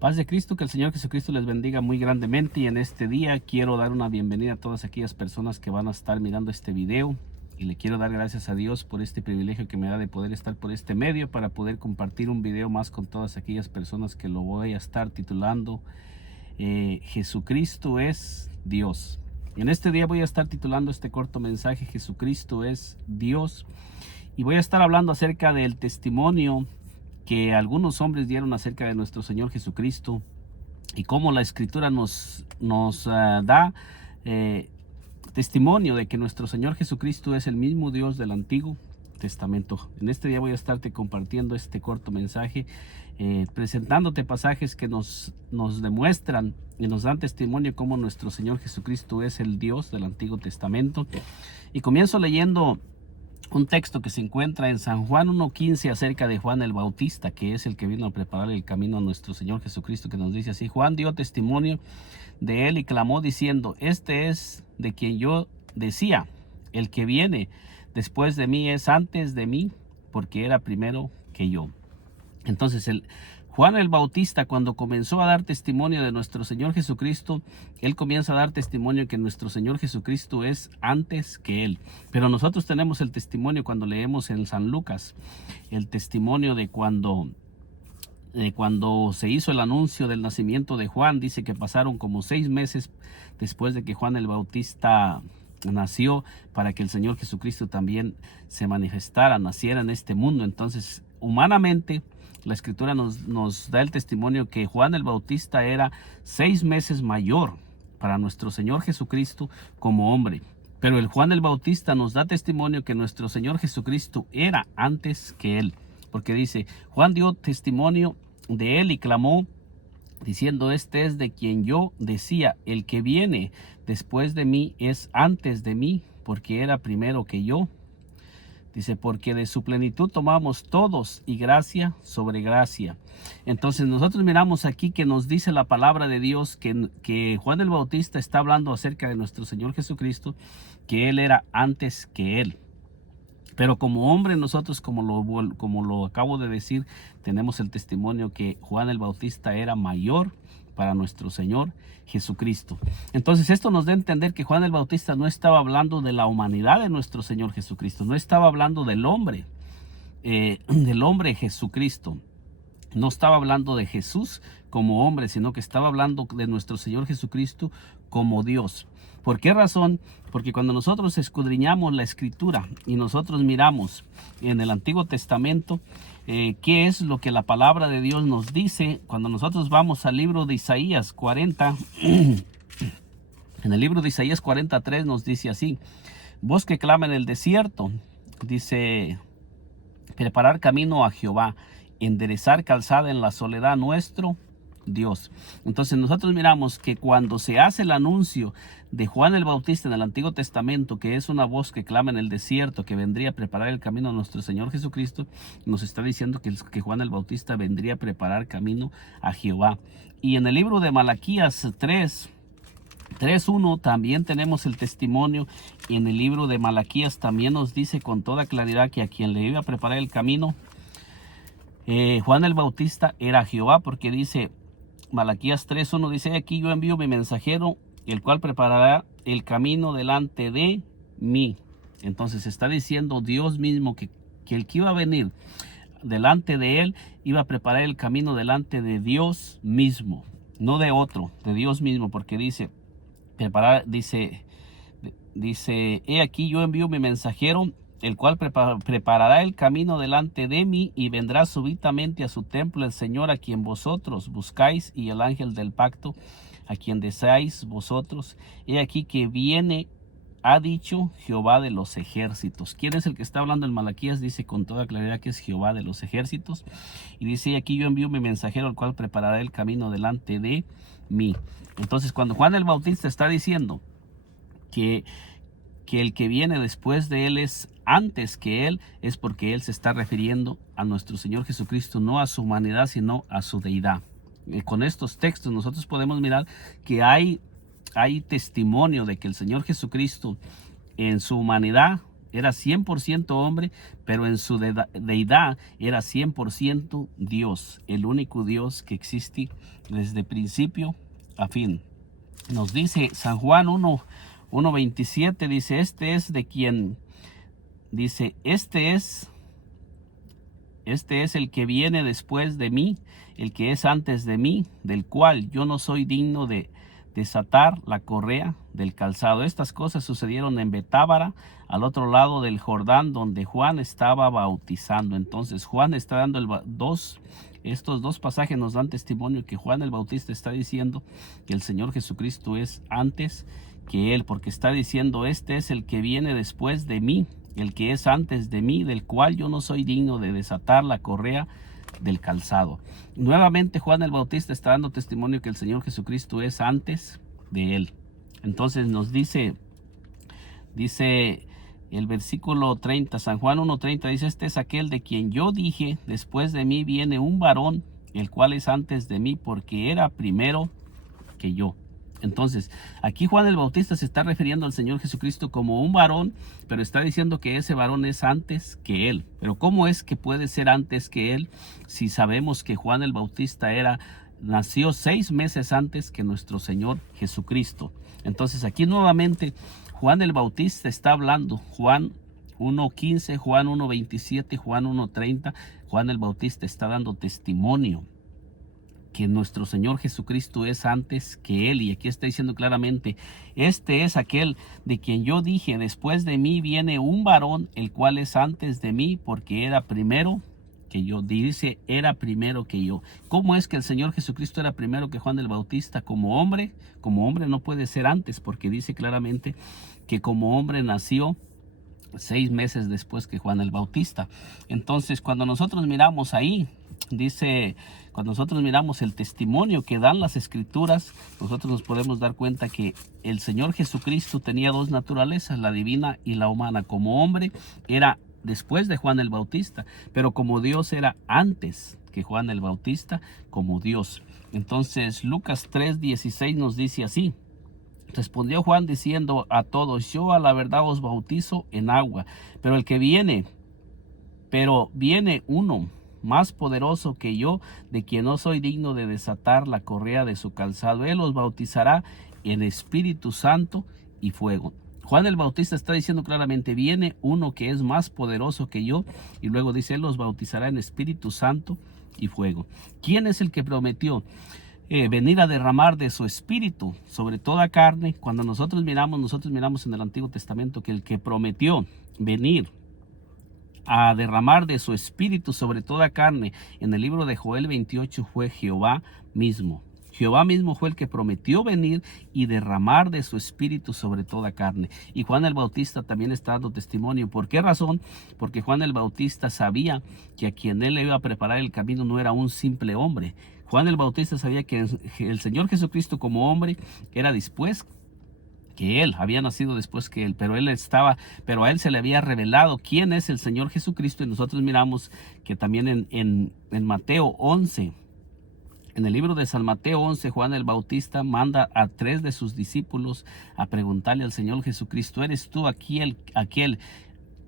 Paz de Cristo, que el Señor Jesucristo les bendiga muy grandemente, y en este día quiero dar una bienvenida a todas aquellas personas que van a estar mirando este video, y le quiero dar gracias a Dios por este privilegio que me da de poder estar por este medio para poder compartir un video más con todas aquellas personas que lo voy a estar titulando Jesucristo es Dios. En este día voy a estar titulando este corto mensaje Jesucristo es Dios, y voy a estar hablando acerca del testimonio que algunos hombres dieron acerca de nuestro Señor Jesucristo y cómo la Escritura nos da testimonio de que nuestro Señor Jesucristo es el mismo Dios del Antiguo Testamento. En este día voy a estarte compartiendo este corto mensaje, presentándote pasajes que nos demuestran y nos dan testimonio cómo nuestro Señor Jesucristo es el Dios del Antiguo Testamento. Y comienzo leyendo un texto que se encuentra en San Juan 1:15 acerca de Juan el Bautista, que es el que vino a preparar el camino a nuestro Señor Jesucristo, que nos dice así: Juan dio testimonio de él y clamó diciendo: este es de quien yo decía, el que viene después de mí es antes de mí, porque era primero que yo. Entonces Juan el Bautista, cuando comenzó a dar testimonio de nuestro Señor Jesucristo, él comienza a dar testimonio que nuestro Señor Jesucristo es antes que él. Pero nosotros tenemos el testimonio cuando leemos en San Lucas, el testimonio de cuando se hizo el anuncio del nacimiento de Juan. Dice que pasaron como 6 meses después de que Juan el Bautista nació para que el Señor Jesucristo también se manifestara, naciera en este mundo. Entonces, humanamente, la Escritura nos da el testimonio que Juan el Bautista era 6 meses mayor para nuestro Señor Jesucristo como hombre. Pero el Juan el Bautista nos da testimonio que nuestro Señor Jesucristo era antes que él. Porque dice, Juan dio testimonio de él y clamó diciendo: este es de quien yo decía, el que viene después de mí es antes de mí, porque era primero que yo. Dice, porque de su plenitud tomamos todos y gracia sobre gracia. Entonces nosotros miramos aquí que nos dice la palabra de Dios que Juan el Bautista está hablando acerca de nuestro Señor Jesucristo, que él era antes que él. Pero como hombre nosotros, como lo acabo de decir, tenemos el testimonio que Juan el Bautista era mayor para nuestro Señor Jesucristo. Entonces esto nos da a entender que Juan el Bautista no estaba hablando de la humanidad de nuestro Señor Jesucristo, no estaba hablando del hombre Jesucristo. No estaba hablando de Jesús como hombre, sino que estaba hablando de nuestro Señor Jesucristo como Dios. ¿Por qué razón? Porque cuando nosotros escudriñamos la Escritura y nosotros miramos en el Antiguo Testamento qué es lo que la palabra de Dios nos dice, cuando nosotros vamos al libro de Isaías 40, en el libro de Isaías 43 nos dice así: voz que clama en el desierto, dice, preparar camino a Jehová, enderezar calzada en la soledad nuestro Dios. Entonces nosotros miramos que cuando se hace el anuncio de Juan el Bautista en el Antiguo Testamento, que es una voz que clama en el desierto, que vendría a preparar el camino a nuestro Señor Jesucristo, nos está diciendo que Juan el Bautista vendría a preparar camino a Jehová. Y en el libro de Malaquías 3:1 también tenemos el testimonio. Y en el libro de Malaquías también nos dice con toda claridad que a quien le iba a preparar el camino, Juan el Bautista, era Jehová, porque dice Malaquías 3:1, dice: aquí yo envío mi mensajero, el cual preparará el camino delante de mí. Entonces está diciendo Dios mismo que el que iba a venir delante de él iba a preparar el camino delante de Dios mismo, no de otro, de Dios mismo, porque dice, he aquí yo envío mi mensajero, el cual preparará el camino delante de mí, y vendrá súbitamente a su templo el Señor a quien vosotros buscáis, y el ángel del pacto a quien deseáis vosotros. He aquí que viene, ha dicho Jehová de los ejércitos. ¿Quién es el que está hablando en Malaquías? Dice con toda claridad que es Jehová de los ejércitos. Y dice: aquí yo envío mi mensajero, el cual preparará el camino delante de mí. Entonces, cuando Juan el Bautista está diciendo que el que viene después de él es antes que él, es porque él se está refiriendo a nuestro Señor Jesucristo, no a su humanidad, sino a su deidad. Con estos textos nosotros podemos mirar que hay testimonio de que el Señor Jesucristo en su humanidad Era 100% hombre, pero en su deidad era 100% Dios, el único Dios que existe desde principio a fin. Nos dice San Juan 1:27, dice, este es de quien, dice, este es el que viene después de mí, el que es antes de mí, del cual yo no soy digno de desatar la correa del calzado. Estas cosas sucedieron en Betábara, al otro lado del Jordán, donde Juan estaba bautizando. Entonces Juan está dando estos dos pasajes nos dan testimonio que Juan el Bautista está diciendo que el Señor Jesucristo es antes que él, porque está diciendo, este es el que viene después de mí, el que es antes de mí, del cual yo no soy digno de desatar la correa del calzado. Nuevamente Juan el Bautista está dando testimonio que el Señor Jesucristo es antes de él. Entonces nos dice el versículo 30, San Juan 1:30, dice, este es aquel de quien yo dije, después de mí viene un varón, el cual es antes de mí, porque era primero que yo. Entonces, aquí Juan el Bautista se está refiriendo al Señor Jesucristo como un varón, pero está diciendo que ese varón es antes que él. Pero ¿cómo es que puede ser antes que él si sabemos que Juan el Bautista nació 6 meses antes que nuestro Señor Jesucristo? Entonces, aquí nuevamente Juan el Bautista está hablando. Juan 1:15, Juan 1:27, Juan 1:30. Juan el Bautista está dando testimonio que nuestro Señor Jesucristo es antes que él. Y aquí está diciendo claramente, este es aquel de quien yo dije, después de mí viene un varón, el cual es antes de mí, porque era primero que yo. Dice, era primero que yo. ¿Cómo es que el Señor Jesucristo era primero que Juan el Bautista? Como hombre no puede ser antes, porque dice claramente que como hombre nació 6 meses después que Juan el Bautista. Entonces, cuando nosotros miramos ahí, dice, cuando nosotros miramos el testimonio que dan las escrituras, nosotros nos podemos dar cuenta que el Señor Jesucristo tenía 2 naturalezas, la divina y la humana. Como hombre era después de Juan el Bautista, pero como Dios era antes que Juan el Bautista, como Dios. Entonces Lucas 3:16 nos dice así, respondió Juan diciendo a todos, yo a la verdad os bautizo en agua, pero viene uno más poderoso que yo, de quien no soy digno de desatar la correa de su calzado. Él os bautizará en Espíritu Santo y fuego. Juan el Bautista está diciendo claramente, viene uno que es más poderoso que yo, y luego dice, él los bautizará en Espíritu Santo y fuego. ¿Quién es el que prometió venir a derramar de su espíritu sobre toda carne? Cuando nosotros miramos en el Antiguo Testamento que el que prometió venir a derramar de su espíritu sobre toda carne en el libro de Joel 28 fue Jehová mismo. Jehová mismo fue el que prometió venir y derramar de su espíritu sobre toda carne. Y Juan el Bautista también está dando testimonio. ¿Por qué razón? Porque Juan el Bautista sabía que a quien él le iba a preparar el camino no era un simple hombre. Juan el Bautista sabía que el Señor Jesucristo como hombre era después que él, había nacido después que él, pero a él se le había revelado quién es el Señor Jesucristo. Y nosotros miramos que también en Mateo 11, en el libro de San Mateo 11, Juan el Bautista manda a 3 de sus discípulos a preguntarle al Señor Jesucristo, ¿eres tú aquel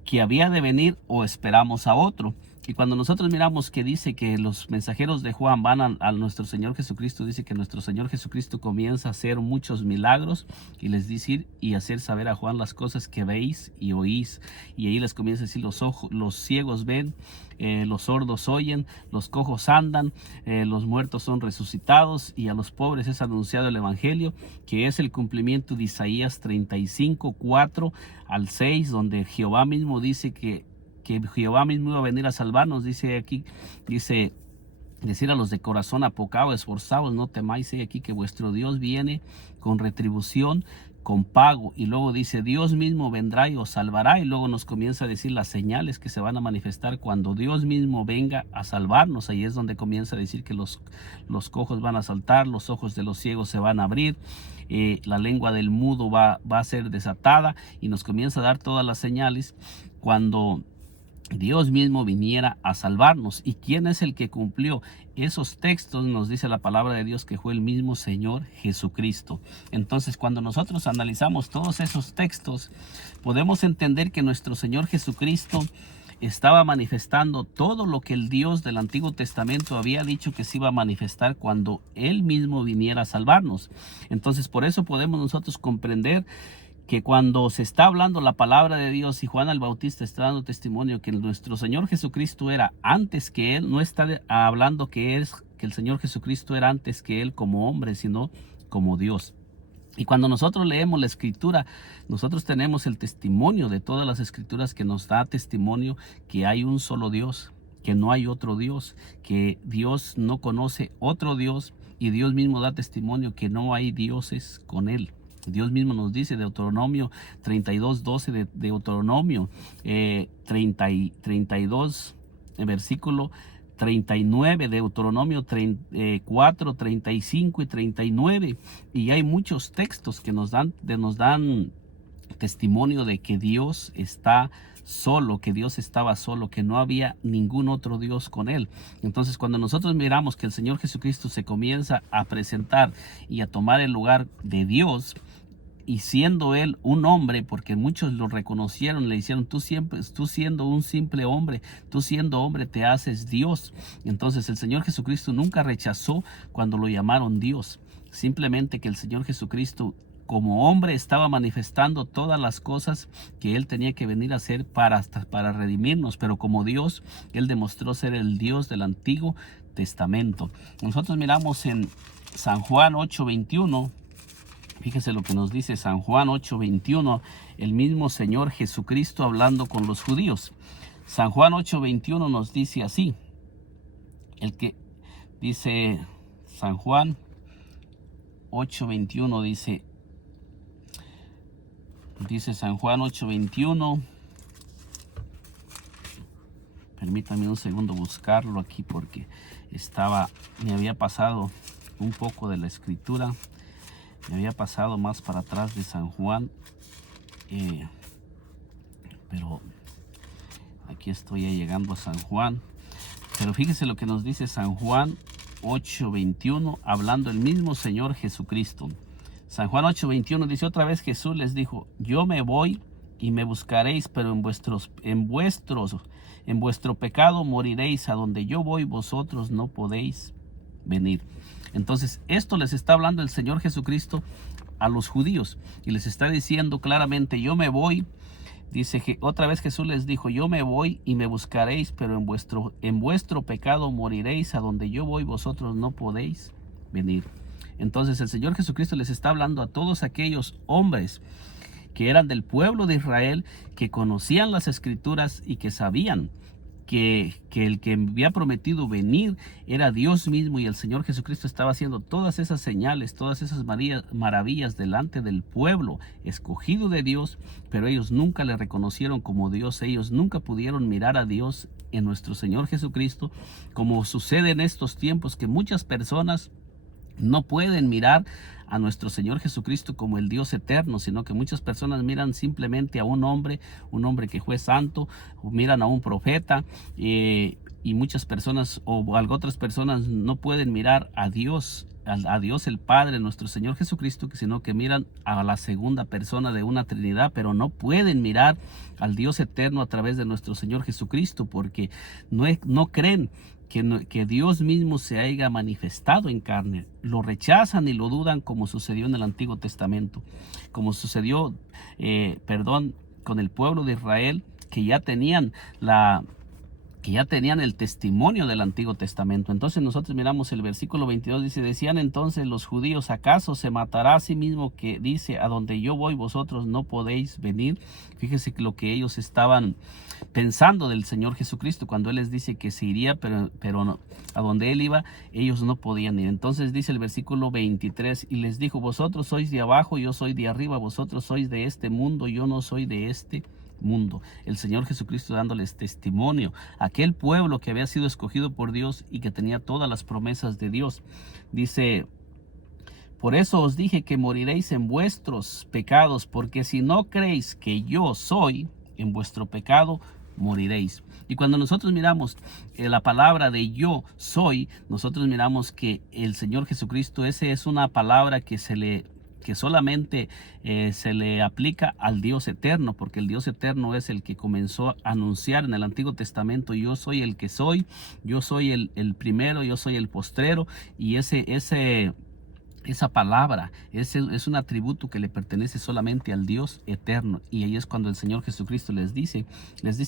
que había de venir o esperamos a otro? Y cuando nosotros miramos que dice que los mensajeros de Juan van a nuestro Señor Jesucristo, dice que nuestro Señor Jesucristo comienza a hacer muchos milagros y les dice y hacer saber a Juan las cosas que veis y oís. Y ahí les comienza a decir, los ciegos ven, los sordos oyen, los cojos andan, los muertos son resucitados, y a los pobres es anunciado el evangelio, que es el cumplimiento de Isaías 35, 4 al 6, donde Jehová mismo dice que Jehová mismo iba a venir a salvarnos. Dice aquí, decir a los de corazón apocado, esforzados, no temáis, aquí que vuestro Dios viene con retribución, con pago. Y luego dice, Dios mismo vendrá y os salvará. Y luego nos comienza a decir las señales que se van a manifestar cuando Dios mismo venga a salvarnos. Ahí es donde comienza a decir que los cojos van a saltar, los ojos de los ciegos se van a abrir, la lengua del mudo va a ser desatada, y nos comienza a dar todas las señales cuando Dios mismo viniera a salvarnos. ¿Y quién es el que cumplió esos textos? Nos dice la palabra de Dios que fue el mismo Señor Jesucristo. Entonces, cuando nosotros analizamos todos esos textos, podemos entender que nuestro Señor Jesucristo estaba manifestando todo lo que el Dios del Antiguo Testamento había dicho que se iba a manifestar cuando Él mismo viniera a salvarnos. Entonces, por eso podemos nosotros comprender que cuando se está hablando la palabra de Dios y Juan el Bautista está dando testimonio que nuestro Señor Jesucristo era antes que Él, no está hablando que el Señor Jesucristo era antes que Él como hombre, sino como Dios. Y cuando nosotros leemos la Escritura, nosotros tenemos el testimonio de todas las Escrituras que nos da testimonio que hay un solo Dios, que no hay otro Dios, que Dios no conoce otro Dios, y Dios mismo da testimonio que no hay dioses con Él. Dios mismo nos dice, Deuteronomio 32:12, de Deuteronomio 32, versículo 39, Deuteronomio 4, 35 y 39. Y hay muchos textos que nos dan testimonio de que Dios está solo, que Dios estaba solo, que no había ningún otro Dios con Él. Entonces, cuando nosotros miramos que el Señor Jesucristo se comienza a presentar y a tomar el lugar de Dios, y siendo Él un hombre, porque muchos lo reconocieron, le hicieron, tú siendo un simple hombre, tú siendo hombre te haces Dios. Entonces el Señor Jesucristo nunca rechazó cuando lo llamaron Dios. Simplemente que el Señor Jesucristo como hombre estaba manifestando todas las cosas que Él tenía que venir a hacer para redimirnos, pero como Dios, Él demostró ser el Dios del Antiguo Testamento. Nosotros miramos en San Juan 8:21. Fíjese lo que nos dice San Juan 8:21, el mismo Señor Jesucristo hablando con los judíos. San Juan 8:21 nos dice así, dice San Juan 8:21, dice San Juan 8:21, permítame un segundo buscarlo aquí porque me había pasado un poco de la escritura. Me había pasado más para atrás de San Juan, pero aquí estoy ya llegando a San Juan. Pero fíjese lo que nos dice San Juan 8:21, hablando el mismo Señor Jesucristo. San Juan 8:21 dice, otra vez Jesús les dijo, yo me voy y me buscaréis, pero en vuestro pecado moriréis. A donde yo voy vosotros no podéis venir. Entonces, esto les está hablando el Señor Jesucristo a los judíos y les está diciendo claramente, yo me voy. Dice que otra vez Jesús les dijo, yo me voy y me buscaréis, pero en vuestro pecado moriréis. A donde yo voy vosotros no podéis venir. Entonces, el Señor Jesucristo les está hablando a todos aquellos hombres que eran del pueblo de Israel, que conocían las Escrituras y que sabían que el que había prometido venir era Dios mismo, y el Señor Jesucristo estaba haciendo todas esas señales, todas esas maravillas delante del pueblo escogido de Dios, pero ellos nunca le reconocieron como Dios. Ellos nunca pudieron mirar a Dios en nuestro Señor Jesucristo, como sucede en estos tiempos, que muchas personas no pueden mirar a nuestro Señor Jesucristo como el Dios eterno, sino que muchas personas miran simplemente a un hombre que fue santo, o miran a un profeta, y muchas personas o otras personas no pueden mirar a Dios el Padre, nuestro Señor Jesucristo, sino que miran a la segunda persona de una Trinidad, pero no pueden mirar al Dios eterno a través de nuestro Señor Jesucristo, porque no creen que Dios mismo se haya manifestado en carne. Lo rechazan y lo dudan, como sucedió en el Antiguo Testamento, como sucedió con el pueblo de Israel, que ya tenían el testimonio del Antiguo Testamento. Entonces nosotros miramos el versículo 22, dice, decían entonces los judíos, ¿acaso se matará a sí mismo, que dice, a donde yo voy vosotros no podéis venir? Fíjese lo que ellos estaban pensando del Señor Jesucristo cuando Él les dice que se iría, pero no, a donde Él iba ellos no podían ir. Entonces dice el versículo 23, y les dijo, vosotros sois de abajo, yo soy de arriba, vosotros sois de este mundo, yo no soy de este mundo. El Señor Jesucristo dándoles testimonio a aquel pueblo que había sido escogido por Dios y que tenía todas las promesas de Dios. Dice, por eso os dije que moriréis en vuestros pecados, porque si no creéis que yo soy, en vuestro pecado moriréis. Y cuando nosotros miramos la palabra de yo soy, nosotros miramos que el Señor Jesucristo, esa es una palabra que solamente se le aplica al Dios eterno, porque el Dios eterno es el que comenzó a anunciar en el Antiguo Testamento: yo soy el que soy, yo soy el primero, yo soy el postrero. Y esa palabra es un atributo que le pertenece solamente al Dios eterno. Y ahí es cuando el Señor Jesucristo les dice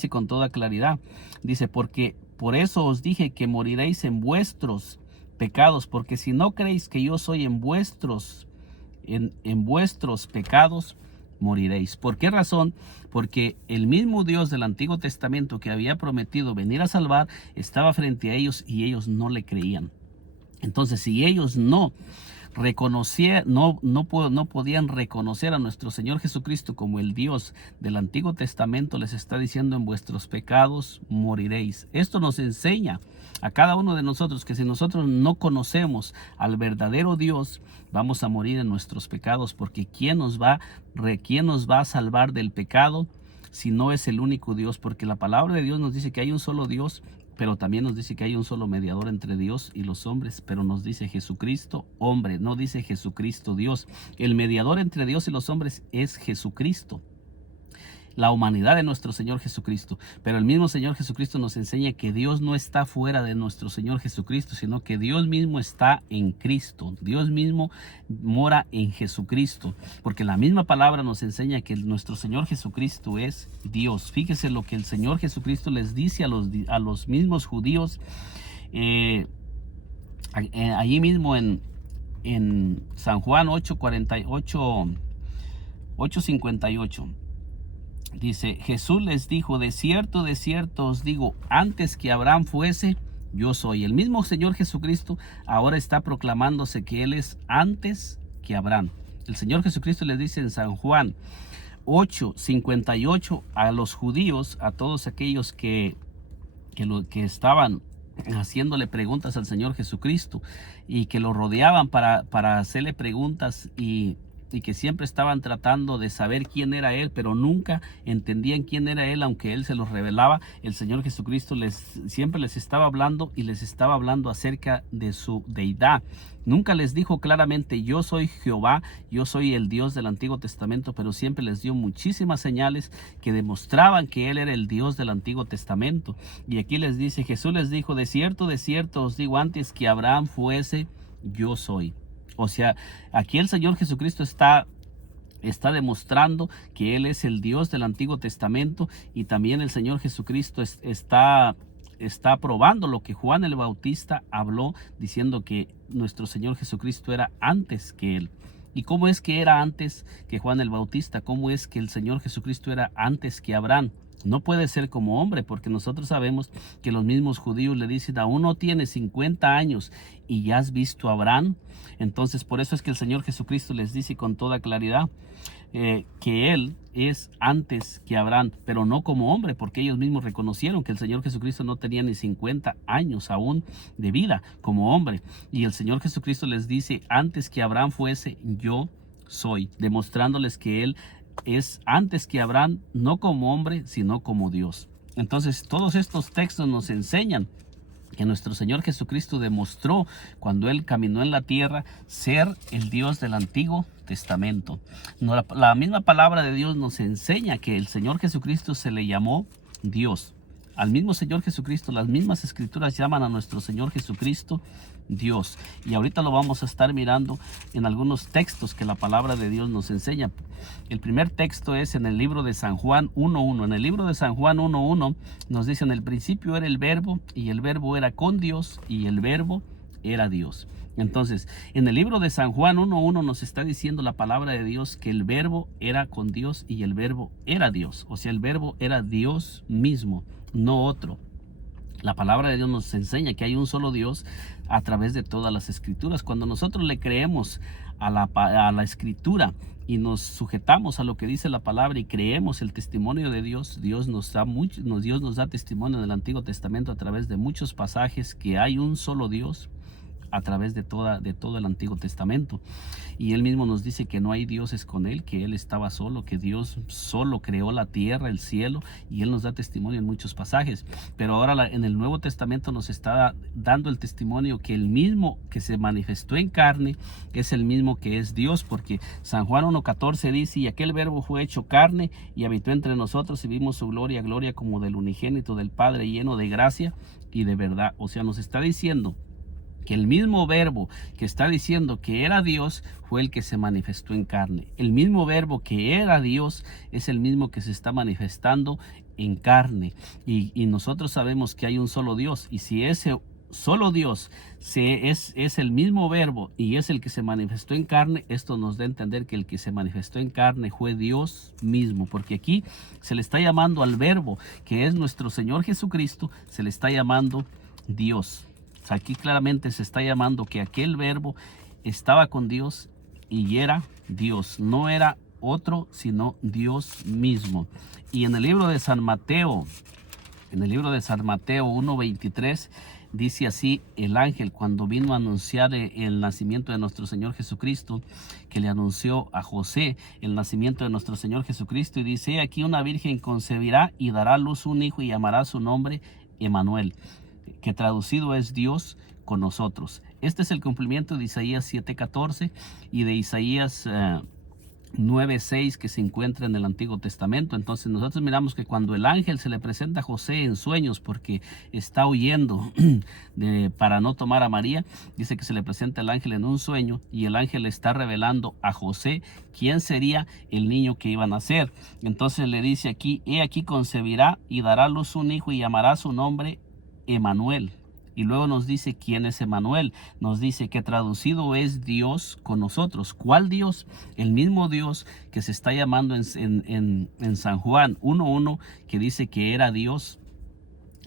con toda claridad, dice: porque por eso os dije que moriréis en vuestros pecados, porque si no creéis que yo soy en vuestros pecados, moriréis. ¿Por qué razón? Porque el mismo Dios del Antiguo Testamento, que había prometido venir a salvar, estaba frente a ellos y ellos no le creían. Entonces, si ellos no podían reconocer a nuestro Señor Jesucristo como el Dios del Antiguo Testamento, les está diciendo: en vuestros pecados moriréis. Esto nos enseña a cada uno de nosotros que si nosotros no conocemos al verdadero Dios, vamos a morir en nuestros pecados, porque ¿quién nos va a salvar del pecado si no es el único Dios? Porque la palabra de Dios nos dice que hay un solo Dios, pero también nos dice que hay un solo mediador entre Dios y los hombres, pero nos dice Jesucristo hombre, no dice Jesucristo Dios. El mediador entre Dios y los hombres es Jesucristo, la humanidad de nuestro Señor Jesucristo. Pero el mismo Señor Jesucristo nos enseña que Dios no está fuera de nuestro Señor Jesucristo, sino que Dios mismo está en Cristo. Dios mismo mora en Jesucristo, porque la misma palabra nos enseña que nuestro Señor Jesucristo es Dios. Fíjese lo que el Señor Jesucristo les dice a los mismos judíos, allí mismo en San Juan 8:58. Dice: Jesús les dijo: de cierto os digo, antes que Abraham fuese, yo soy. El mismo Señor Jesucristo ahora está proclamándose que Él es antes que Abraham. El Señor Jesucristo les dice en San Juan 8:58 a los judíos, a todos aquellos que estaban haciéndole preguntas al Señor Jesucristo y que lo rodeaban para hacerle preguntas, y que siempre estaban tratando de saber quién era Él, pero nunca entendían quién era Él, aunque Él se los revelaba. El Señor Jesucristo siempre les estaba hablando, y les estaba hablando acerca de su deidad. Nunca les dijo claramente: yo soy Jehová, yo soy el Dios del Antiguo Testamento, pero siempre les dio muchísimas señales que demostraban que Él era el Dios del Antiguo Testamento. Y aquí les dice, Jesús les dijo: de cierto os digo, antes que Abraham fuese, yo soy. O sea, aquí el Señor Jesucristo está demostrando que Él es el Dios del Antiguo Testamento, y también el Señor Jesucristo está probando lo que Juan el Bautista habló, diciendo que nuestro Señor Jesucristo era antes que Él. ¿Y cómo es que era antes que Juan el Bautista? ¿Cómo es que el Señor Jesucristo era antes que Abraham? No puede ser como hombre, porque nosotros sabemos que los mismos judíos le dicen: aún no tienes 50 años y ya has visto a Abraham. Entonces, por eso es que el Señor Jesucristo les dice con toda claridad que Él es antes que Abraham, pero no como hombre, porque ellos mismos reconocieron que el Señor Jesucristo no tenía ni 50 años aún de vida como hombre. Y el Señor Jesucristo les dice: antes que Abraham fuese, yo soy, demostrándoles que Él es antes que Abraham, no como hombre, sino como Dios. Entonces, todos estos textos nos enseñan que nuestro Señor Jesucristo demostró, cuando Él caminó en la tierra, ser el Dios del Antiguo Testamento. La misma palabra de Dios nos enseña que el Señor Jesucristo se le llamó Dios. Al mismo Señor Jesucristo, las mismas escrituras llaman a nuestro Señor Jesucristo Dios. Y ahorita lo vamos a estar mirando en algunos textos que la palabra de Dios nos enseña. El primer texto es en el libro de San Juan 1:1. En el libro de San Juan 1:1 nos dice: en el principio era el verbo, y el verbo era con Dios, y el verbo era Dios. Entonces, en el libro de San Juan 1:1 nos está diciendo la palabra de Dios que el verbo era con Dios y el verbo era Dios. O sea, el verbo era Dios mismo, no otro. La palabra de Dios nos enseña que hay un solo Dios a través de todas las escrituras. Cuando nosotros le creemos a la escritura y nos sujetamos a lo que dice la palabra y creemos el testimonio de Dios, Dios nos da testimonio del Antiguo Testamento a través de muchos pasajes que hay un solo Dios a través de todo el Antiguo Testamento. y él mismo nos dice que no hay dioses con él, que él estaba solo, que Dios solo creó la tierra, el cielo, y él nos da testimonio en muchos pasajes. Pero ahora en el Nuevo Testamento nos está dando el testimonio que el mismo que se manifestó en carne es el mismo que es Dios, porque San Juan 1:14 dice: y aquel verbo fue hecho carne y habitó entre nosotros y vimos su gloria, gloria como del unigénito del Padre, lleno de gracia y de verdad. O sea, nos está diciendo que el mismo verbo que está diciendo que era Dios fue el que se manifestó en carne. El mismo verbo que era Dios es el mismo que se está manifestando en carne. Y nosotros sabemos que hay un solo Dios, y si ese solo Dios es el mismo verbo y es el que se manifestó en carne, esto nos da a entender que el que se manifestó en carne fue Dios mismo, porque aquí se le está llamando al verbo, que es nuestro Señor Jesucristo, se le está llamando Dios. O sea, aquí claramente se está llamando que aquel verbo estaba con Dios y era Dios, no era otro sino Dios mismo. Y en el libro de San Mateo, 1:23, dice así: el ángel, cuando vino a anunciar el nacimiento de nuestro Señor Jesucristo, que le anunció a José el nacimiento de nuestro Señor Jesucristo, y dice: aquí una virgen concebirá y dará a luz un hijo y llamará su nombre Emmanuel, que traducido es Dios con nosotros. Este es el cumplimiento de Isaías 7:14 y de Isaías 9:6 que se encuentra en el Antiguo Testamento. Entonces nosotros miramos que cuando el ángel se le presenta a José en sueños, porque está huyendo para no tomar a María, dice que se le presenta el ángel en un sueño, y el ángel le está revelando a José quién sería el niño que iba a nacer. Entonces le dice aquí: he aquí concebirá y dará a luz un hijo y llamará su nombre Emmanuel. Y luego nos dice quién es Emmanuel. Nos dice que traducido es Dios con nosotros. ¿Cuál Dios? El mismo Dios que se está llamando en San Juan 1:1, que dice que era Dios.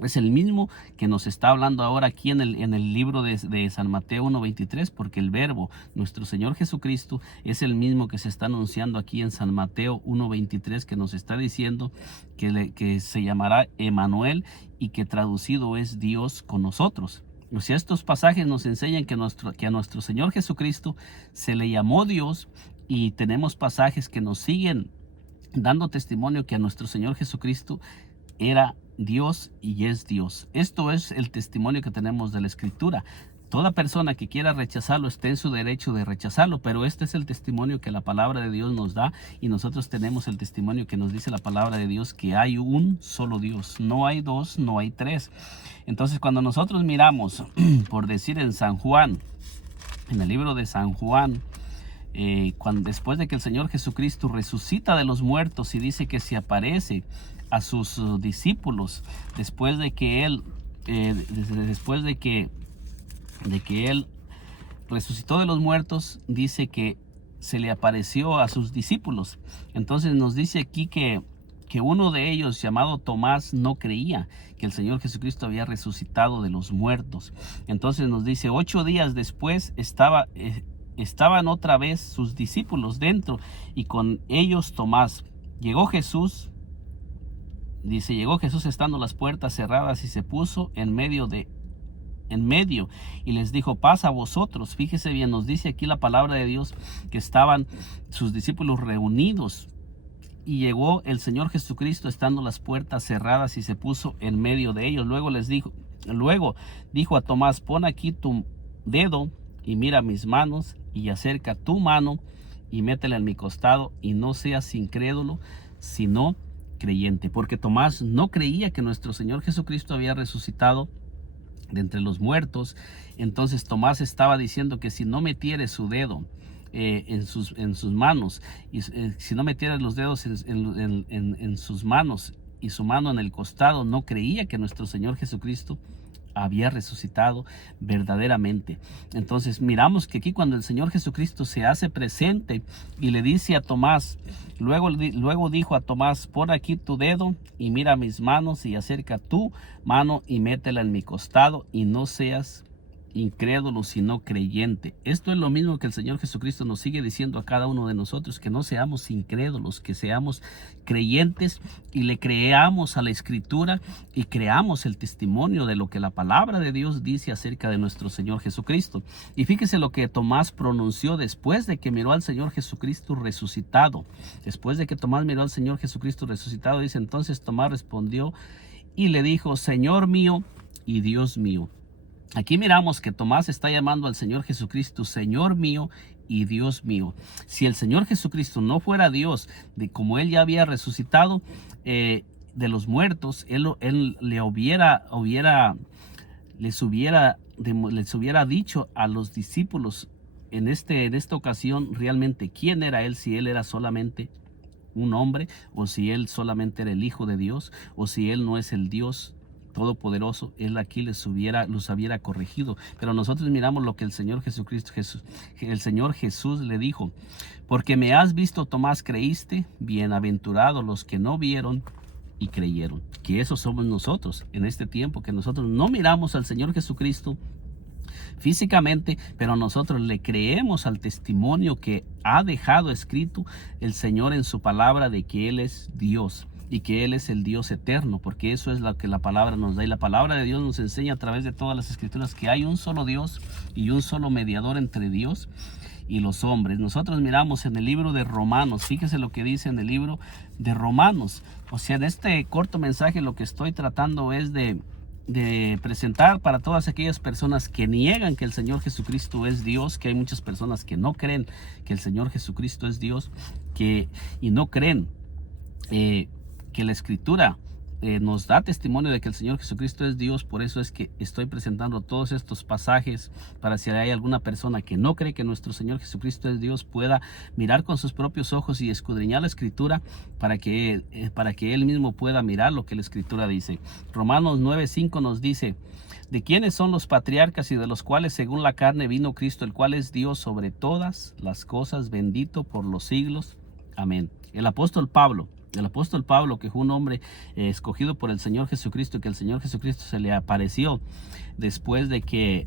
Es el mismo que nos está hablando ahora aquí en el libro de San Mateo 1:23, porque el verbo, nuestro Señor Jesucristo, es el mismo que se está anunciando aquí en San Mateo 1:23, que nos está diciendo que se llamará Emmanuel, y que traducido es Dios con nosotros. O sea, estos pasajes nos enseñan que a nuestro Señor Jesucristo se le llamó Dios, y tenemos pasajes que nos siguen dando testimonio que a nuestro Señor Jesucristo era Dios y es Dios. Esto es el testimonio que tenemos de la Escritura. Toda persona que quiera rechazarlo está en su derecho de rechazarlo, pero este es el testimonio que la palabra de Dios nos da, y nosotros tenemos el testimonio que nos dice la palabra de Dios, que hay un solo Dios, no hay dos, no hay tres. Entonces, cuando nosotros miramos, por decir en San Juan, en el libro de San Juan, después de que el Señor Jesucristo resucita de los muertos y dice que se aparece a sus discípulos, después de que él resucitó de los muertos, dice que se le apareció a sus discípulos. Entonces nos dice aquí que uno de ellos, llamado Tomás, no creía que el Señor Jesucristo había resucitado de los muertos. Entonces nos dice: 8 días después estaban otra vez sus discípulos dentro, y con ellos Tomás. Llegó Jesús estando las puertas cerradas, y se puso en medio y les dijo: paz a vosotros. Fíjese bien, nos dice aquí la palabra de Dios que estaban sus discípulos reunidos, y llegó el Señor Jesucristo estando las puertas cerradas y se puso en medio de ellos. Luego dijo a Tomás: pon aquí tu dedo y mira mis manos, y acerca tu mano y métela en mi costado, y no seas incrédulo, sino creyente. Porque Tomás no creía que nuestro Señor Jesucristo había resucitado de entre los muertos. Entonces Tomás estaba diciendo que si no metiere su dedo en sus manos, y si no metiera los dedos en sus manos y su mano en el costado, no creía que nuestro Señor Jesucristo había resucitado verdaderamente. Entonces miramos que aquí, cuando el Señor Jesucristo se hace presente y le dice a Tomás, luego dijo a Tomás: pon aquí tu dedo y mira mis manos, y acerca tu mano y métela en mi costado, y no seas incrédulo, sino creyente. Esto es lo mismo que el Señor Jesucristo nos sigue diciendo a cada uno de nosotros, que no seamos incrédulos, que seamos creyentes y le creamos a la Escritura y creamos el testimonio de lo que la palabra de Dios dice acerca de nuestro Señor Jesucristo. Y fíjese lo que Tomás pronunció después de que miró al Señor Jesucristo resucitado. Después de que Tomás miró al Señor Jesucristo resucitado, dice: entonces Tomás respondió y le dijo: Señor mío y Dios mío. Aquí miramos que Tomás está llamando al Señor Jesucristo Señor mío y Dios mío. Si el Señor Jesucristo no fuera Dios, de como Él ya había resucitado de los muertos, Él les hubiera dicho a los discípulos en esta ocasión realmente quién era Él, si Él era solamente un hombre, o si Él solamente era el Hijo de Dios, o si Él no es el Dios Todopoderoso. Él aquí los hubiera corregido. Pero nosotros miramos lo que el Señor el Señor Jesús le dijo: porque me has visto, Tomás, creíste. Bienaventurados los que no vieron y creyeron. Que esos somos nosotros en este tiempo, que nosotros no miramos al Señor Jesucristo físicamente, pero nosotros le creemos al testimonio que ha dejado escrito el Señor en su palabra, de que Él es Dios y que Él es el Dios eterno, porque eso es lo que la palabra nos da. Y la palabra de Dios nos enseña a través de todas las escrituras que hay un solo Dios y un solo mediador entre Dios y los hombres. Nosotros miramos en el libro de Romanos, fíjese lo que dice en el libro de Romanos. O sea, en este corto mensaje lo que estoy tratando es de presentar para todas aquellas personas que niegan que el Señor Jesucristo es Dios, que hay muchas personas que no creen que el Señor Jesucristo es Dios, y no creen que la Escritura nos da testimonio de que el Señor Jesucristo es Dios. Por eso es que estoy presentando todos estos pasajes, para si hay alguna persona que no cree que nuestro Señor Jesucristo es Dios, pueda mirar con sus propios ojos y escudriñar la Escritura, para que él mismo pueda mirar lo que la Escritura dice. Romanos 9:5 nos dice: ¿de quiénes son los patriarcas y de los cuales según la carne vino Cristo, el cual es Dios sobre todas las cosas, bendito por los siglos? Amén. El apóstol Pablo, que fue un hombre escogido por el Señor Jesucristo, que el Señor Jesucristo se le apareció después de que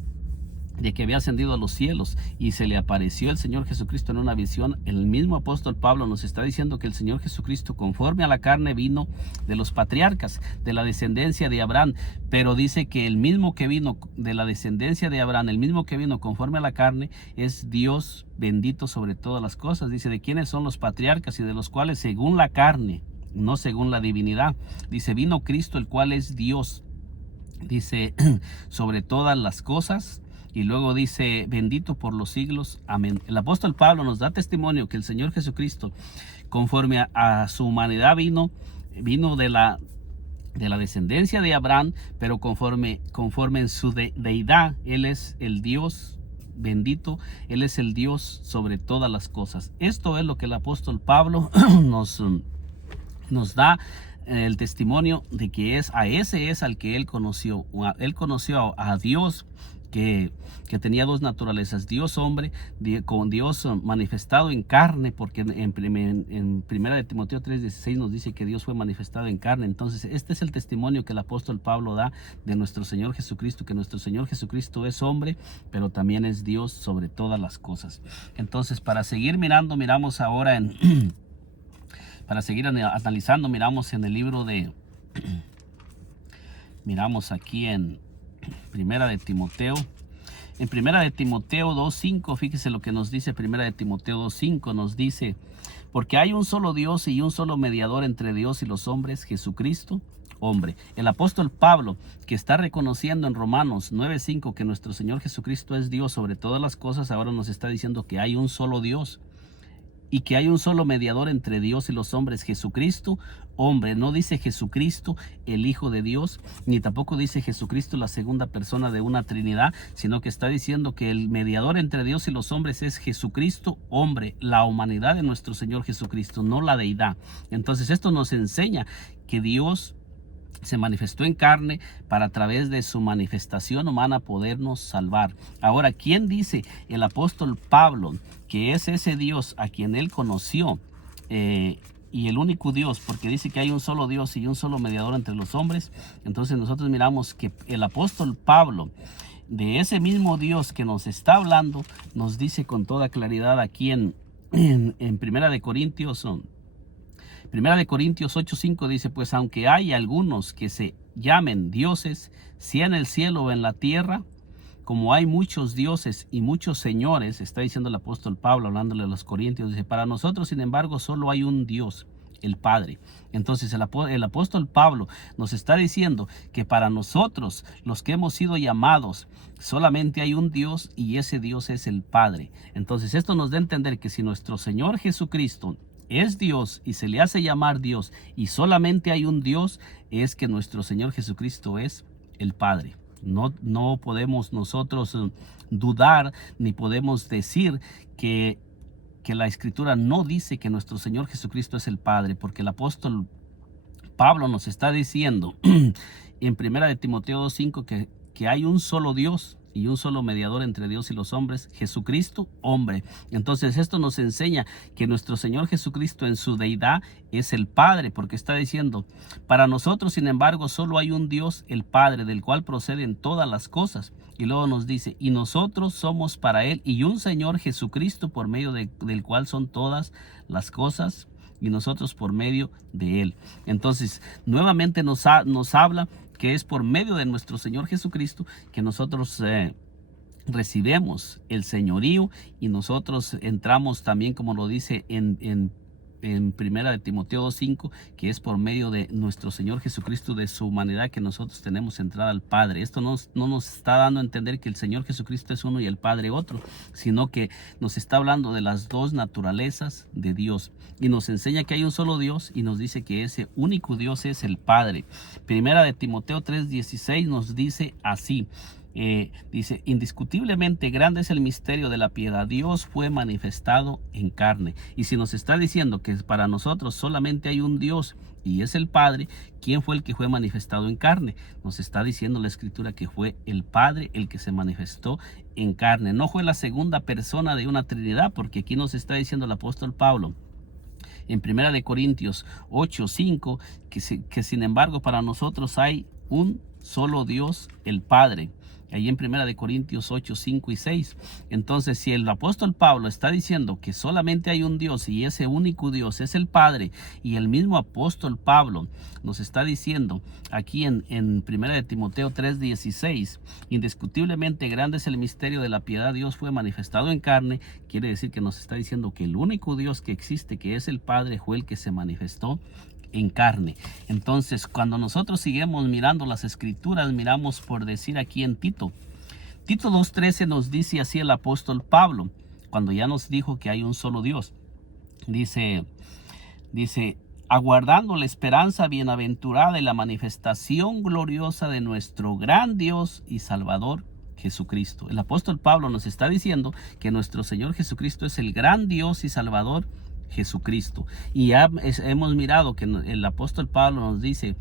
había ascendido a los cielos, y se le apareció el Señor Jesucristo en una visión. El mismo apóstol Pablo nos está diciendo que el Señor Jesucristo, conforme a la carne, vino de los patriarcas, de la descendencia de Abraham, pero dice que el mismo que vino de la descendencia de Abraham, el mismo que vino conforme a la carne, es Dios bendito sobre todas las cosas. Dice: ¿de quiénes son los patriarcas y de los cuales según la carne, no según la divinidad? Dice: vino Cristo, el cual es Dios, dice, sobre todas las cosas. Y luego dice: bendito por los siglos. Amén. El apóstol Pablo nos da testimonio que el Señor Jesucristo, conforme a su humanidad, vino de la descendencia de Abraham, pero conforme en su deidad, Él es el Dios bendito, Él es el Dios sobre todas las cosas. Esto es lo que el apóstol Pablo nos da el testimonio de que ese es al que él conoció. Él conoció a Dios, que tenía dos naturalezas: Dios hombre, con Dios manifestado en carne, porque en 1 de Timoteo 3:16 nos dice que Dios fue manifestado en carne. Entonces este es el testimonio que el apóstol Pablo da de nuestro Señor Jesucristo, que nuestro Señor Jesucristo es hombre, pero también es Dios sobre todas las cosas. Entonces, para seguir miramos ahora para seguir analizando, miramos en el libro miramos aquí en Primera de Timoteo. En Primera de Timoteo 2:5, fíjese lo que nos dice Primera de Timoteo 2:5, nos dice: porque hay un solo Dios y un solo mediador entre Dios y los hombres, Jesucristo, hombre. El apóstol Pablo, que está reconociendo en Romanos 9:5 que nuestro Señor Jesucristo es Dios sobre todas las cosas, ahora nos está diciendo que hay un solo Dios y que hay un solo mediador entre Dios y los hombres, Jesucristo, hombre. No dice Jesucristo, el Hijo de Dios, ni tampoco dice Jesucristo, la segunda persona de una Trinidad, sino que está diciendo que el mediador entre Dios y los hombres es Jesucristo, hombre, la humanidad de nuestro Señor Jesucristo, no la deidad. Entonces esto nos enseña que Dios se manifestó en carne para, a través de su manifestación humana, podernos salvar. Ahora, ¿quién dice el apóstol Pablo que es ese Dios a quien él conoció y el único Dios? Porque dice que hay un solo Dios y un solo mediador entre los hombres. Entonces nosotros miramos que el apóstol Pablo de ese mismo Dios que nos está hablando, nos dice con toda claridad aquí en Primera de Corintios 8:5 dice, pues aunque hay algunos que se llamen dioses, sea en el cielo o en la tierra, como hay muchos dioses y muchos señores, está diciendo el apóstol Pablo hablándole a los corintios, dice, para nosotros sin embargo solo hay un Dios, el Padre. Entonces el apóstol Pablo nos está diciendo que para nosotros, los que hemos sido llamados, solamente hay un Dios y ese Dios es el Padre. Entonces esto nos da a entender que si nuestro Señor Jesucristo es Dios y se le hace llamar Dios y solamente hay un Dios, es que nuestro Señor Jesucristo es el Padre. No podemos nosotros dudar ni podemos decir que la Escritura no dice que nuestro Señor Jesucristo es el Padre, porque el apóstol Pablo nos está diciendo en Primera de Timoteo 2:5 que hay un solo Dios y un solo mediador entre Dios y los hombres, Jesucristo, hombre. Entonces esto nos enseña que nuestro Señor Jesucristo en su deidad es el Padre, porque está diciendo, para nosotros sin embargo solo hay un Dios, el Padre, del cual proceden todas las cosas. Y luego nos dice, y nosotros somos para Él, y un Señor Jesucristo por medio del cual son todas las cosas, y nosotros por medio de Él. Entonces nuevamente nos habla que es por medio de nuestro Señor Jesucristo que nosotros recibimos el señorío y nosotros entramos también, como lo dice en Primera de Timoteo 2:5, que es por medio de nuestro Señor Jesucristo, de su humanidad, que nosotros tenemos entrada al Padre. Esto no nos está dando a entender que el Señor Jesucristo es uno y el Padre otro, sino que nos está hablando de las dos naturalezas de Dios y nos enseña que hay un solo Dios y nos dice que ese único Dios es el Padre. Primera de Timoteo 3:16 nos dice así. Dice, indiscutiblemente grande es el misterio de la piedad. Dios fue manifestado en carne. Y si nos está diciendo que para nosotros solamente hay un Dios y es el Padre, ¿quién fue el que fue manifestado en carne? Nos está diciendo la Escritura que fue el Padre el que se manifestó en carne. No fue la segunda persona de una Trinidad, porque aquí nos está diciendo el apóstol Pablo en Primera de Corintios 8:5 que sin embargo para nosotros hay un solo Dios, el Padre. Ahí en Primera de Corintios 8:5 y 6. Entonces, si el apóstol Pablo está diciendo que solamente hay un Dios y ese único Dios es el Padre, y el mismo apóstol Pablo nos está diciendo aquí en Primera de Timoteo 3:16, indiscutiblemente grande es el misterio de la piedad, Dios fue manifestado en carne, quiere decir que nos está diciendo que el único Dios que existe, que es el Padre, fue el que se manifestó en carne. Entonces, cuando nosotros seguimos mirando las Escrituras, miramos por decir aquí en Tito 2:13 nos dice así el apóstol Pablo, cuando ya nos dijo que hay un solo Dios. Dice, aguardando la esperanza bienaventurada y la manifestación gloriosa de nuestro gran Dios y Salvador Jesucristo. El apóstol Pablo nos está diciendo que nuestro Señor Jesucristo es el gran Dios y Salvador Jesucristo. Y ya hemos mirado que el apóstol Pablo nos dice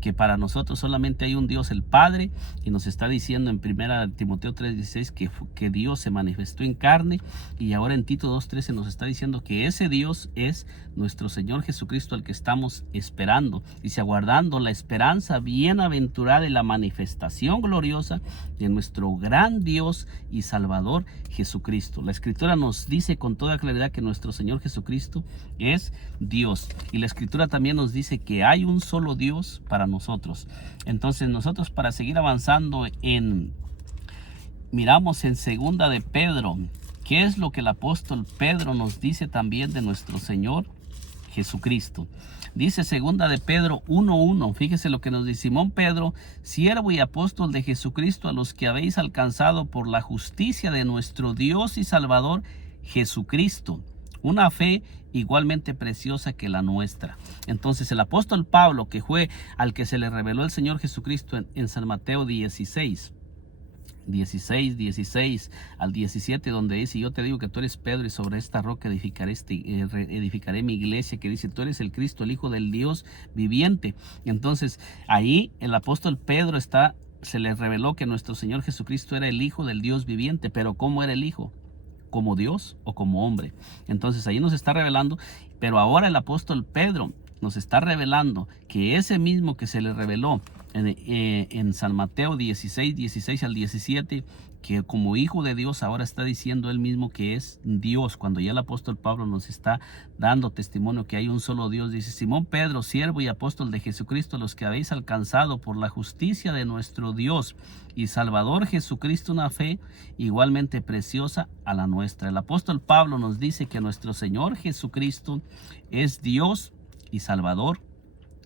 que para nosotros solamente hay un Dios, el Padre, y nos está diciendo en Primera Timoteo 3:16 que Dios se manifestó en carne, y ahora en Tito 2:13 nos está diciendo que ese Dios es nuestro Señor Jesucristo, al que estamos esperando, dice, aguardando la esperanza bienaventurada y la manifestación gloriosa de nuestro gran Dios y Salvador Jesucristo. La Escritura nos dice con toda claridad que nuestro Señor Jesucristo es Dios, y la Escritura también nos dice que hay un solo Dios para nosotros. Entonces nosotros, para seguir avanzando, miramos en Segunda de Pedro, qué es lo que el apóstol Pedro nos dice también de nuestro Señor Jesucristo. Dice Segunda de Pedro 1:1, fíjese lo que nos dice: Simón Pedro, siervo y apóstol de Jesucristo, a los que habéis alcanzado por la justicia de nuestro Dios y Salvador Jesucristo, una fe igualmente preciosa que la nuestra. Entonces el apóstol Pablo, que fue al que se le reveló el Señor Jesucristo en San Mateo 16 al 17, donde dice: yo te digo que tú eres Pedro, y sobre esta roca edificaré mi iglesia, que dice: tú eres el Cristo, el Hijo del Dios viviente. Entonces ahí el apóstol Pedro se le reveló que nuestro Señor Jesucristo era el Hijo del Dios viviente. Pero ¿cómo era el Hijo? ¿Como Dios o como hombre? Entonces ahí nos está revelando. Pero ahora el apóstol Pedro nos está revelando que ese mismo que se le reveló en San Mateo 16 al 17, que como hijo de Dios ahora está diciendo él mismo que es Dios, cuando ya el apóstol Pablo nos está dando testimonio que hay un solo Dios. Dice: Simón Pedro, siervo y apóstol de Jesucristo, los que habéis alcanzado por la justicia de nuestro Dios y Salvador Jesucristo una fe igualmente preciosa a la nuestra. El apóstol Pablo nos dice que nuestro Señor Jesucristo es Dios y Salvador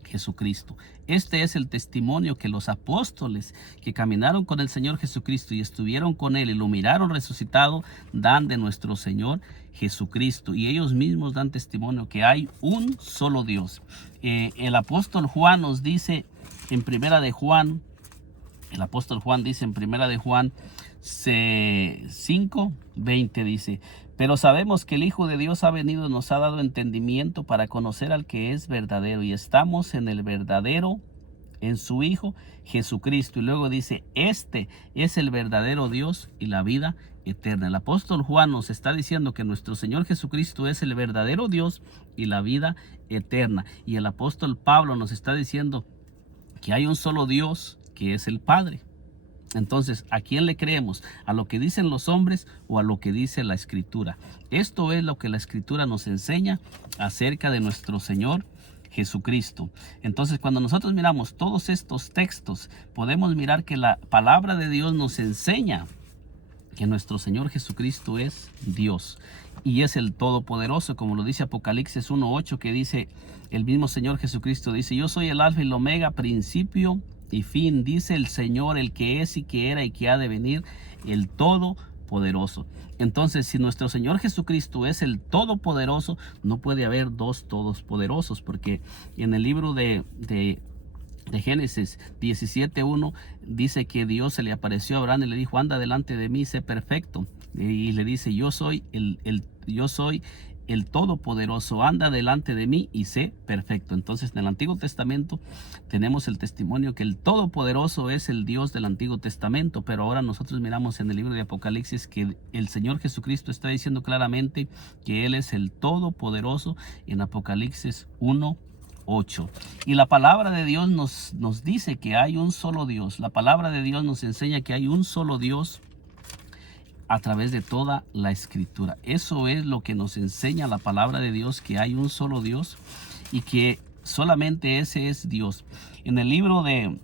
Jesucristo. Este es el testimonio que los apóstoles que caminaron con el Señor Jesucristo y estuvieron con Él y lo miraron resucitado, dan de nuestro Señor Jesucristo. Y ellos mismos dan testimonio que hay un solo Dios. El apóstol Juan nos dice en Primera de Juan, el apóstol Juan dice en Primera de Juan 5:20, dice: pero sabemos que el Hijo de Dios ha venido y nos ha dado entendimiento para conocer al que es verdadero, y estamos en el verdadero, en su Hijo Jesucristo. Y luego dice: este es el verdadero Dios y la vida eterna. El apóstol Juan nos está diciendo que nuestro Señor Jesucristo es el verdadero Dios y la vida eterna. Y el apóstol Pablo nos está diciendo que hay un solo Dios, que es el Padre. Entonces, ¿a quién le creemos? ¿A lo que dicen los hombres o a lo que dice la Escritura? Esto es lo que la Escritura nos enseña acerca de nuestro Señor Jesucristo. Entonces, cuando nosotros miramos todos estos textos, podemos mirar que la palabra de Dios nos enseña que nuestro Señor Jesucristo es Dios y es el Todopoderoso, como lo dice Apocalipsis 1:8, que dice el mismo Señor Jesucristo, dice: yo soy el Alfa y el Omega, principio y fin, dice el Señor, el que es y que era y que ha de venir, el Todopoderoso. Entonces, si nuestro Señor Jesucristo es el Todopoderoso, no puede haber dos todopoderosos, porque en el libro de Génesis 17:1 dice que Dios se le apareció a Abraham y le dijo: anda delante de mí, sé perfecto. Y le dice: yo soy el Todopoderoso, anda delante de mí y sé perfecto. Entonces, en el Antiguo Testamento tenemos el testimonio que el Todopoderoso es el Dios del Antiguo Testamento, pero ahora nosotros miramos en el libro de Apocalipsis que el Señor Jesucristo está diciendo claramente que Él es el Todopoderoso en Apocalipsis 1:8. Y la palabra de Dios nos dice que hay un solo Dios. La palabra de Dios nos enseña que hay un solo Dios a través de toda la Escritura. Eso es lo que nos enseña la palabra de Dios, que hay un solo Dios y que solamente ese es Dios. En el libro de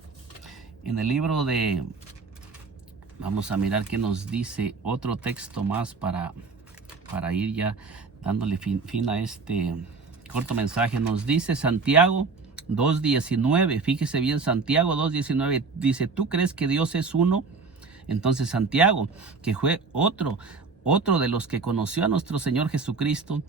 vamos a mirar qué nos dice otro texto más para ir ya dándole fin a este corto mensaje. Nos dice Santiago 2:19. Fíjese bien, Santiago 2:19 dice: ¿tú crees que Dios es uno? Entonces Santiago, que fue otro de los que conoció a nuestro Señor Jesucristo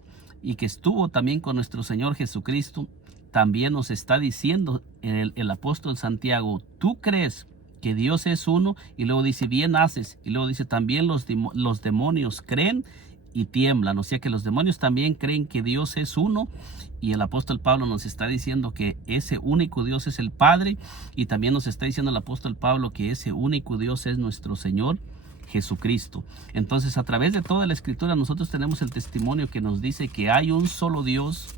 y que estuvo también con nuestro Señor Jesucristo, también nos está diciendo el apóstol Santiago: ¿tú crees que Dios es uno? Y luego dice: bien haces. Y luego dice: también los demonios creen y tiemblan. O sea que los demonios también creen que Dios es uno. Y el apóstol Pablo nos está diciendo que ese único Dios es el Padre. Y también nos está diciendo el apóstol Pablo que ese único Dios es nuestro Señor Jesucristo. Entonces, a través de toda la Escritura nosotros tenemos el testimonio que nos dice que hay un solo Dios.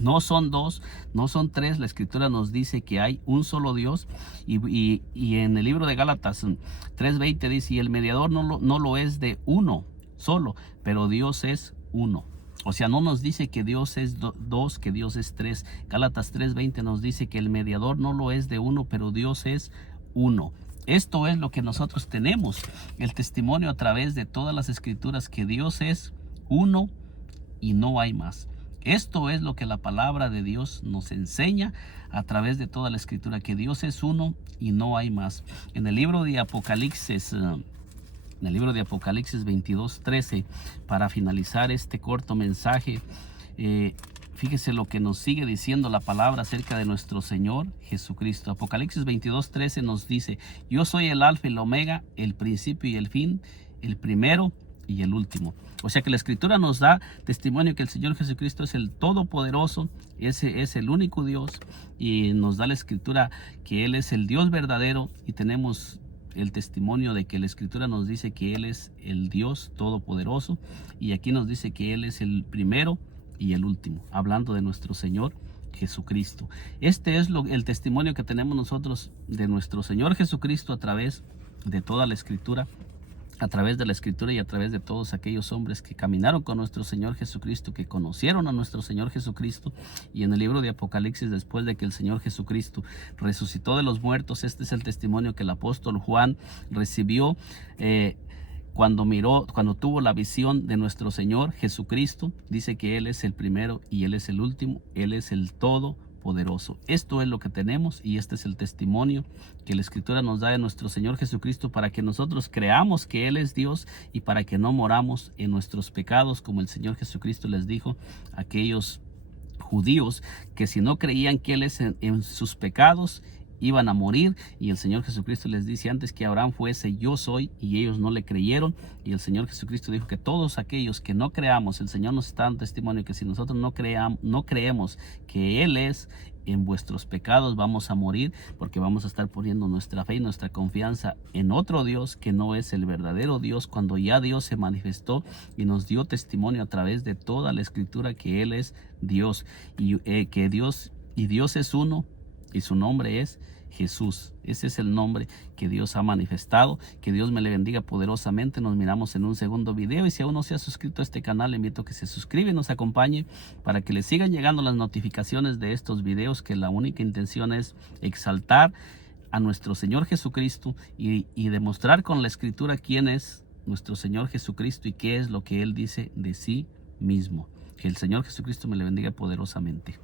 No son dos, no son tres. La Escritura nos dice que hay un solo Dios. Y en el libro de Gálatas 3:20 dice: y el mediador no lo es de uno solo, pero Dios es uno. O sea, no nos dice que Dios es dos, que Dios es tres. Gálatas 3:20 nos dice que el mediador no lo es de uno, pero Dios es uno. Esto es lo que nosotros tenemos, el testimonio a través de todas las Escrituras, que Dios es uno y no hay más. Esto es lo que la palabra de Dios nos enseña a través de toda la Escritura, que Dios es uno y no hay más. En el libro de Apocalipsis 22:13, para finalizar este corto mensaje, fíjese lo que nos sigue diciendo la palabra acerca de nuestro Señor Jesucristo. Apocalipsis 22:13 nos dice: yo soy el Alfa y el Omega, el principio y el fin, el primero y el último. O sea que la Escritura nos da testimonio que el Señor Jesucristo es el Todopoderoso, ese es el único Dios, y nos da la Escritura que Él es el Dios verdadero, y tenemos el testimonio de que la Escritura nos dice que Él es el Dios Todopoderoso, y aquí nos dice que Él es el primero y el último, hablando de nuestro Señor Jesucristo. Este es el testimonio que tenemos nosotros de nuestro Señor Jesucristo a través de toda la Escritura, a través de la Escritura y a través de todos aquellos hombres que caminaron con nuestro Señor Jesucristo, que conocieron a nuestro Señor Jesucristo. Y en el libro de Apocalipsis, después de que el Señor Jesucristo resucitó de los muertos, este es el testimonio que el apóstol Juan recibió cuando tuvo la visión de nuestro Señor Jesucristo. Dice que Él es el primero y Él es el último, Él es el todopoderoso. Esto es lo que tenemos y este es el testimonio que la Escritura nos da de nuestro Señor Jesucristo, para que nosotros creamos que Él es Dios y para que no moramos en nuestros pecados, como el Señor Jesucristo les dijo a aquellos judíos que si no creían que Él es en sus pecados, iban a morir. Y el Señor Jesucristo les dice: antes que Abraham fuese, yo soy. Y ellos no le creyeron. Y el Señor Jesucristo dijo que todos aquellos que no creamos, el Señor nos está dando testimonio que si nosotros no creemos que Él es, en vuestros pecados vamos a morir, porque vamos a estar poniendo nuestra fe y nuestra confianza en otro Dios que no es el verdadero Dios, cuando ya Dios se manifestó y nos dio testimonio a través de toda la Escritura que Él es Dios, y que Dios es uno y su nombre es Jesús. Ese es el nombre que Dios ha manifestado. Que Dios me le bendiga poderosamente. Nos miramos en un segundo video, y si aún no se ha suscrito a este canal, le invito a que se suscriba y nos acompañe para que le sigan llegando las notificaciones de estos videos, que la única intención es exaltar a nuestro Señor Jesucristo y demostrar con la Escritura quién es nuestro Señor Jesucristo y qué es lo que Él dice de sí mismo. Que el Señor Jesucristo me le bendiga poderosamente.